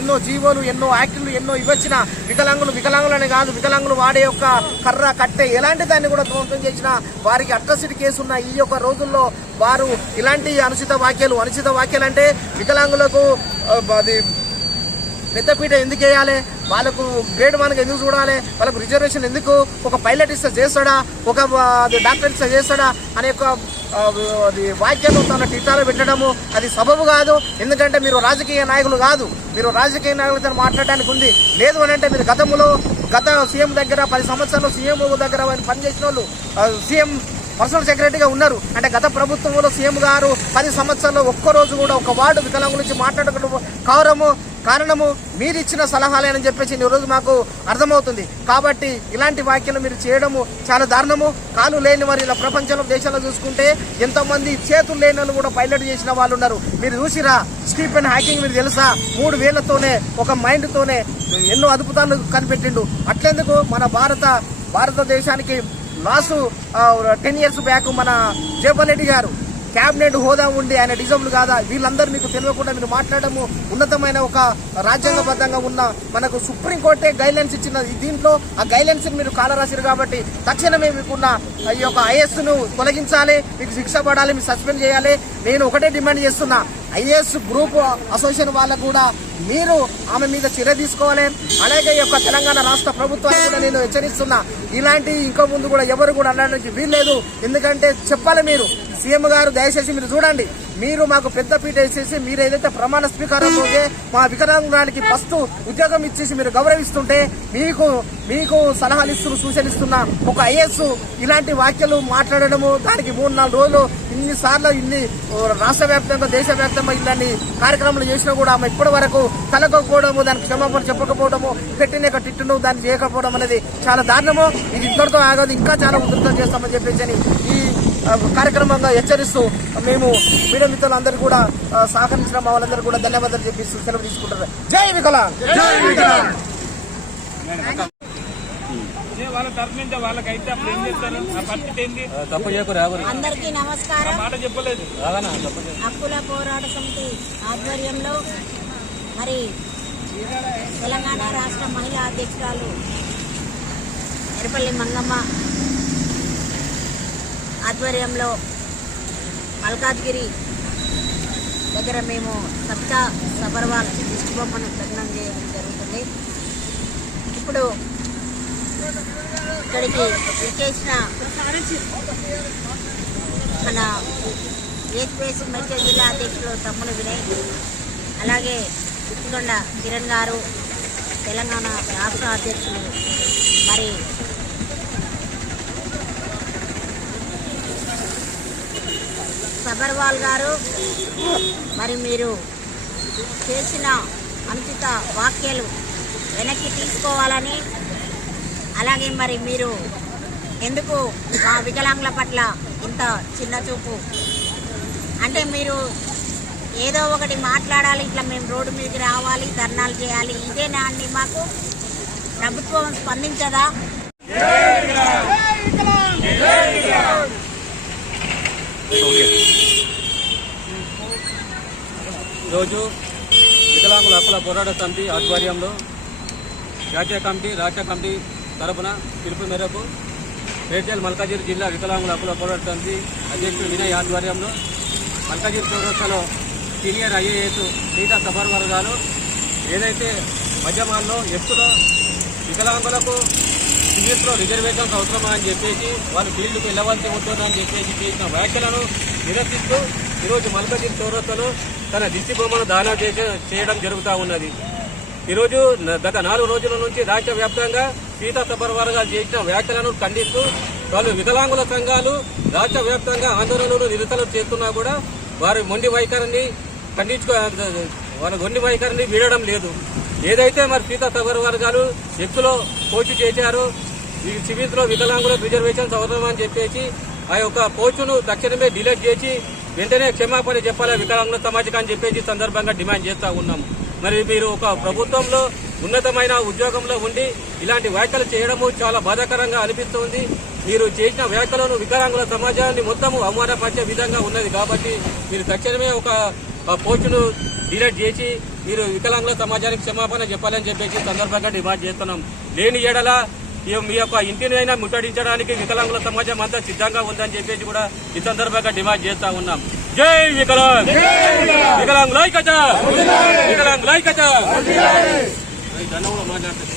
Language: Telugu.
ఎన్నో జీవోలు, ఎన్నో యాక్టులు, ఎన్నో ఇవ్వచ్చిన వికలాంగులని కాదు, వికలాంగులు వాడే యొక్క కర్ర, కట్టె ఎలాంటి దాన్ని కూడా ధ్వంసం చేసిన వారికి అట్రాసిటీ కేసు ఉన్న ఈ యొక్క రోజుల్లో వారు ఇలాంటి అనుచిత వ్యాఖ్యలు అంటే వికలాంగులకు అది పెద్దపీట ఎందుకు వేయాలి, వాళ్ళకు గ్రేడ్ 1 ఎందుకు చూడాలి, వాళ్ళకు రిజర్వేషన్ ఎందుకు, ఒక పైలట్ ఇస్తే చేస్తాడా, ఒక డాక్టర్ ఇస్తే చేస్తాడా అనే ఒక వ్యాఖ్యలు తన టీటాలో పెట్టడము అది సబబు కాదు. ఎందుకంటే మీరు రాజకీయ నాయకులు కాదు, మీరు రాజకీయ నాయకులతో మాట్లాడడానికి ఉంది. లేదు అని అంటే మీరు గత సీఎం దగ్గర 10 సంవత్సరాలు సీఎం దగ్గర పనిచేసిన వాళ్ళు సీఎం పర్సనల్ సెక్రటరీగా ఉన్నారు. అంటే గత ప్రభుత్వంలో సీఎం గారు 10 సంవత్సరాల్లో ఒక్కరోజు కూడా ఒక వార్డు వికలాంగుల గురించి మాట్లాడకపోవడం కారణము మీరు ఇచ్చిన సలహాలేనని చెప్పేసి ఈ రోజు మాకు అర్థమవుతుంది. కాబట్టి ఇలాంటి వ్యాఖ్యలు మీరు చేయడము చాలా దారుణము. కాలు లేని వారు ఇలా ప్రపంచంలో దేశాల్లో చూసుకుంటే ఎంతోమంది చేతులు లేని వాళ్ళు కూడా పైలట్ చేసిన వాళ్ళు ఉన్నారు. మీరు చూసిరా స్టీఫెన్ హాకింగ్, మీరు తెలుసా 3 వేళ్లతోనే ఒక మైండ్తోనే ఎన్నో అద్భుతాలు కనిపెట్టిండు. అట్లెందుకు మన భారతదేశానికి లాస్ట్ 10 years బ్యాక్ మన జగన్ రెడ్డి గారు క్యాబినెట్ హోదా ఉండి ఆయన డిజబుల్ కాదా, వీళ్ళందరూ మీకు తెలియకుండా మీరు మాట్లాడము ఉన్నతమైన ఒక రాజ్యాంగబద్ధంగా ఉన్న మనకు సుప్రీంకోర్టే గైడ్లైన్స్ ఇచ్చిన దీంట్లో ఆ గైడ్లైన్స్ మీరు కాలరాశారు. కాబట్టి తక్షణమే మీకున్న ఈ యొక్క ఐఏఎస్ను తొలగించాలి, మీకు శిక్ష పడాలి, మీరు సస్పెండ్ చేయాలి. నేను ఒకటే డిమాండ్ చేస్తున్నా, ఐఏఎస్ గ్రూప్ అసోసియేషన్ వాళ్ళకు కూడా మీరు ఆమె మీద చర్య తీసుకోవాలి. అలాగే ఈ యొక్క తెలంగాణ రాష్ట్ర ప్రభుత్వాన్ని కూడా నేను హెచ్చరిస్తున్నా, ఇలాంటి ఇంకా ముందు కూడా ఎవరు కూడా అనడానికి వీల్లేదు. ఎందుకంటే చెప్పాలి, మీరు సీఎం గారు దయచేసి మీరు చూడండి, మీరు మాకు పెద్దపీట వేసేసి మీరు ఏదైతే ప్రమాణ స్వీకారంలోనే మా వికలాంగురానికి ఫస్ట్ ఉద్యోగం ఇచ్చేసి మీరు గౌరవిస్తుంటే మీకు సలహాలు సూచనిస్తున్న ఒక ఐఏఎస్ ఇలాంటి వ్యాఖ్యలు మాట్లాడడము, దానికి 3-4 రోజులు ఇన్నిసార్లు రాష్ట్ర వ్యాప్తంగా దేశవ్యాప్తంగా ఇలాంటి కార్యక్రమాలు చేసినా కూడా ఆమె ఇప్పటి వరకు కలగకపోవడము, దానికి క్షమాపణ చెప్పకపోవడము, పెట్టిన టిట్టును దాన్ని చేయకపోవడం అనేది చాలా దారుణము. ఇది ఇద్దరితో ఆగదు, ఇంకా చాలా ఉధృతం చేస్తామని చెప్పేసి ఈ కార్యక్రమంగా హెచ్చరిస్తూ మేము మీడియా మిత్రులందరూ కూడా సహకరించిన మా వాళ్ళందరూ కూడా ధన్యవాదాలు చెప్పిస్తూ సెలవు తీసుకుంటారు. జై వికలాంగ్. అందరికీ నమస్కారం. హక్కుల పోరాట సమితి ఆధ్వర్యంలో మరి తెలంగాణ రాష్ట్ర మహిళా అధ్యక్షురాలు ఎర్రపల్లి మంగమ్మ ఆధ్వర్యంలో మల్కాజ్గిరి దగ్గర మేము సబ్కా సబర్వాల్ దిష్టి బొమ్మను దగ్నం చేయడం జరుగుతుంది. ఇప్పుడు ఇక్కడికి విచ్చేసిన మన ఏపీఎస్ మెడికల్ జిల్లా అధ్యక్షులు తమ్ముడు వినయ్, అలాగే గుత్తికొండ కిరణ్ గారు, తెలంగాణ రాష్ట్ర అధ్యక్షులు మరి సబర్వాల్ గారు, మరి మీరు చేసిన అనుచిత వ్యాఖ్యలు వెనక్కి తీసుకోవాలని, అలాగే మరి మీరు ఎందుకు మా వికలాంగుల పట్ల ఇంత చిన్న చూపు, అంటే మీరు ఏదో ఒకటి మాట్లాడాలి, ఇట్లా మేము రోడ్డు మీదకి రావాలి, ధర్నాలు చేయాలి, ఇదేనా అండి? మాకు ప్రభుత్వం స్పందించదా? ఈరోజు వికలాంగుల హక్కుల పోరాట సమితి ఆధ్వర్యంలో జాతీయ కమిటీ, రాష్ట్ర కమిటీ తరఫున పిలుపు మేరకు మేడ్చల్ మల్కాజ్గిరి జిల్లా వికలాంగుల హక్కుల పోరాట సమితి అధ్యక్షుడు వినయ్ ఆధ్వర్యంలో మల్కాజ్గిరి చౌరస్తాలో సీనియర్ ఐఏఎస్ సీతా సబర్వాల్ గారు ఏదైతే మధ్యమాల్లో ఎత్తులో వికలాంగులకు సివిల్స్లో రిజర్వేషన్స్ అవసరమా అని చెప్పేసి వాళ్ళు ఫీల్డ్కి వెళ్ళవలసి ఉంటుందని చెప్పేసి చేసిన వ్యాఖ్యలను నిరసిస్తూ ఈరోజు మల్కాజ్గిరి చౌరస్తాలో తన దిష్టి బొమ్మను దానం చేయడం జరుగుతూ ఉన్నది. ఈరోజు గత 4 రోజుల నుంచి రాష్ట్ర వ్యాప్తంగా సీతా సబర్వాల్ గారు చేసిన వ్యాఖ్యలను ఖండిస్తూ వాళ్ళు వికలాంగుల సంఘాలు రాష్ట్ర వ్యాప్తంగా ఆందోళనలు నిరసనలు చేస్తున్నా కూడా వారి మొండి వైఖరిని వీడడం లేదు. ఏదైతే మరి సీతా సబర్వాల్ గారు ఎత్తులో పోస్టు చేశారో ఈ సివిల్స్ లో వికలాంగులకు రిజర్వేషన్స్ అవసరమని చెప్పేసి ఆ యొక్క పోస్టును తక్షణమే డిలీట్ చేసి వెంటనే క్షమాపణ చెప్పాలి వికలాంగుల సమాజం అని చెప్పేసి సందర్భంగా డిమాండ్ చేస్తూ ఉన్నాము. మరి మీరు ఒక ప్రభుత్వంలో ఉన్నతమైన ఉద్యోగంలో ఉండి ఇలాంటి వ్యాఖ్యలు చేయడము చాలా బాధాకరంగా అనిపిస్తుంది. మీరు చేసిన వ్యాఖ్యలను వికలాంగుల సమాజాన్ని మొత్తము అవమానపరిచే విధంగా ఉన్నది. కాబట్టి మీరు తక్షణమే ఒక పోస్టును డిలీట్ చేసి మీరు వికలాంగుల సమాజానికి క్షమాపణ చెప్పాలని చెప్పేసి సందర్భంగా డిమాండ్ చేస్తున్నాం. లేని ఏడల మీ యొక్క ఇంటిని అయినా ముట్టడించడానికి వికలాంగుల సమాజం అంతా సిద్ధంగా ఉందని చెప్పేసి కూడా ఈ సందర్భంగా డిమాండ్ చేస్తా ఉన్నాం. జై వికలాంగ్, వికలాంగుల ఐక్యత, వికలాంగుల ఐక్యత. మాట్లాడుతుంది.